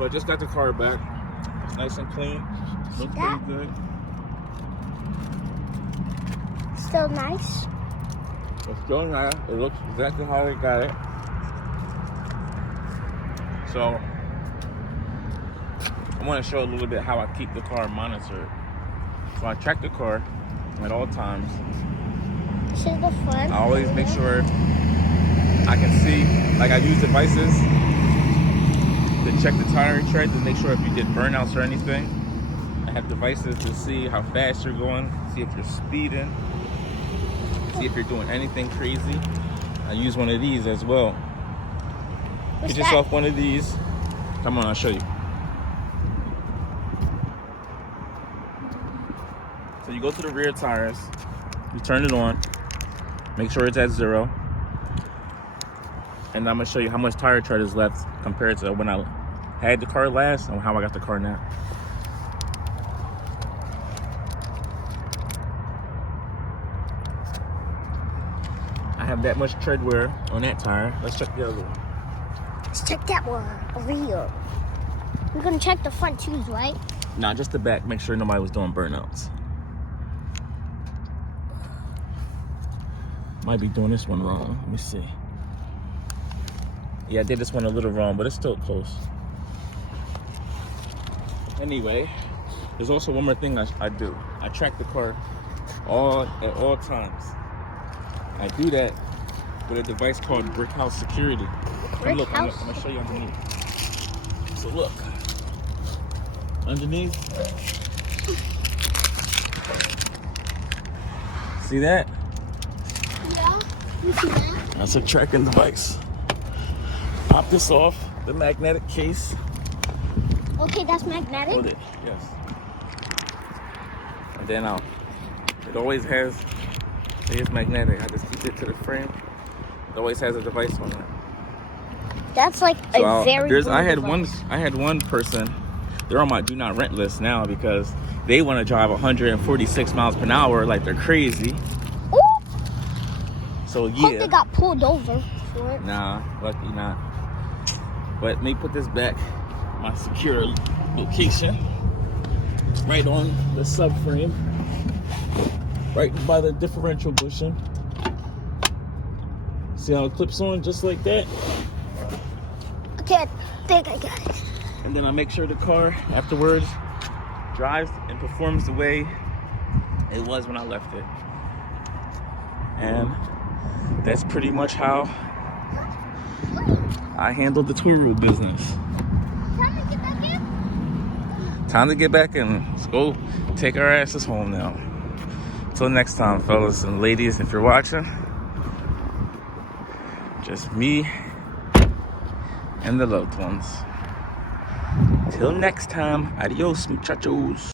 So I just got the car back. It's nice and clean. Looks pretty good. Still nice. It's still nice. It looks exactly how they got it. So I want to show a little bit how I keep the car monitored. So I track the car at all times. This is the front. I always make sure I can see, like I use devices to check the tire tread to make sure if you get burnouts or anything. I have devices to see how fast you're going, see if you're speeding, see if you're doing anything crazy. I use one of these as well. What's Get yourself one of these. Come on, I'll show you. So you go to the rear tires, you turn it on, make sure it's at 0. And I'm gonna show you how much tire tread is left compared to when I had the car last and how I got the car now. I have that much tread wear on that tire. Let's check the other one. Let's check that one over here. We're gonna check the front too, right? Nah, just the back. Make sure nobody was doing burnouts. Might be doing this one wrong. Let me see. Yeah, I did this one a little wrong, but it's still close. Anyway, there's also one more thing I do. I track the car at all times. I do that with a device called Brick House Security. Come look, I'm gonna show you underneath. So look, underneath. See that? Yeah, you see that? That's a tracking device. Pop this off, the magnetic case. Okay, that's magnetic? Hold it, yes. And then it always has, it's magnetic. I just keep it to the frame. It always has a device on it. That's like a very good I had one person, they're on my do not rent list now because they want to drive 146 miles per hour like they're crazy. Ooh. So yeah. Hope they got pulled over for it. Nah, lucky not. But let me put this back, my secure location, right on the subframe, right by the differential bushing. See how it clips on just like that? Okay, I think I got it. And then I make sure the car afterwards drives and performs the way it was when I left it. And that's pretty much how I handled the Turo business. Time to get back in? Time to get back in. Let's go take our asses home now. Till next time, fellas and ladies, if you're watching. Just me and the loved ones. Till next time, adios, muchachos.